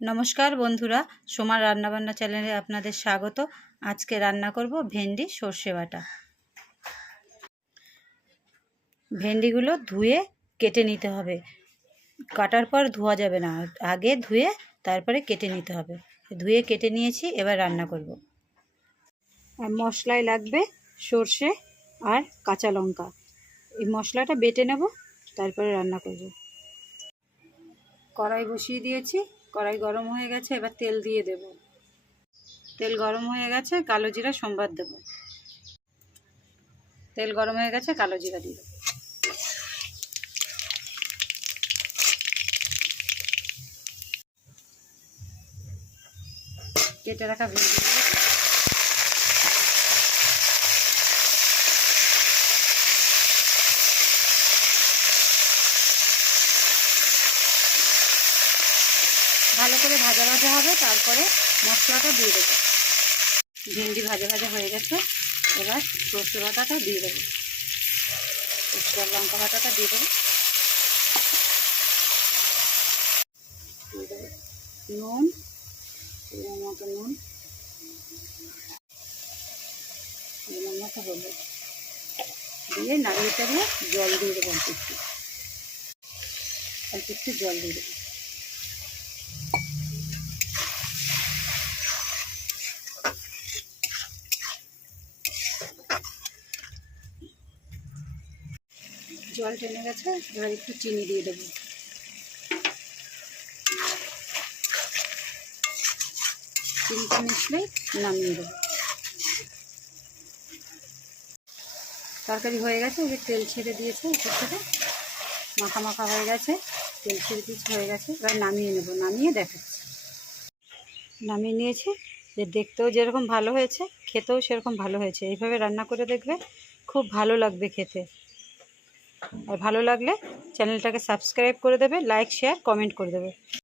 নমস্কার বন্ধুরা, সোমার রান্নাবান্না চ্যানেলে আপনাদের স্বাগত। আজকে রান্না করব ভেন্ডি সর্ষে বাটা। ভেন্ডিগুলো ধুয়ে কেটে নিতে হবে। কাটার পর ধোয়া যাবে না, আগে ধুয়ে তারপরে কেটে নিতে হবে। ধুয়ে কেটে নিয়েছি, এবার রান্না করব। আর মশলায় লাগবে সর্ষে আর কাঁচা লঙ্কা। এই মশলাটা বেটে নেব, তারপরে রান্না করব। কড়াই বসিয়ে দিয়েছি। কড়াই গরম হয়ে গেছে, এবার তেল দিয়ে দেব। তেল গরম হয়ে গেছে, কালো জিরা, সোমবার দেব। তেল গরম হয়ে গেছে, কালো জিরা দিয়ে দেবো। কেটে রাখা ভেন্ডি ভালো করে ভাজা ভাজা হবে, তারপরে মশলাটা দিয়ে দেবো। ভেন্ডি ভাজা ভাজা হয়ে গেছে, এবার সর্ষে বাটাটা দিয়ে দেবো। সর্ষে লঙ্কা বাটাটা দিয়ে দেবো। নুন মতো নুন। মতো হলুদ। দিয়ে নাড়িয়ে টাড়িয়ে জল দিয়ে দেবো একটু। অল্প একটু জল দিয়ে দেবো। জল টেনে গেছে, এবার একটু চিনি দিয়ে দেবো। চিনিটা মিশলেই নামিয়ে দেবো। তরকারি হয়ে গেছে এবার তেল ছেড়ে দিয়েছে উপর থেকে। মাখা মাখা হয়ে গেছে, তেল ছেড়ে দিয়েছে, হয়ে গেছে। এবার নামিয়ে নেব, নামিয়ে দেখাচ্ছি। নামিয়ে নিয়েছি, যে দেখতেও যেরকম ভালো হয়েছে, খেতেও সেরকম ভালো হয়েছে। এইভাবে রান্না করে দেখবে, খুব ভালো লাগবে খেতে। আর ভালো লাগলে চ্যানেলটাকে সাবস্ক্রাইব করে দেবে লাইক শেয়ার কমেন্ট করে দেবে।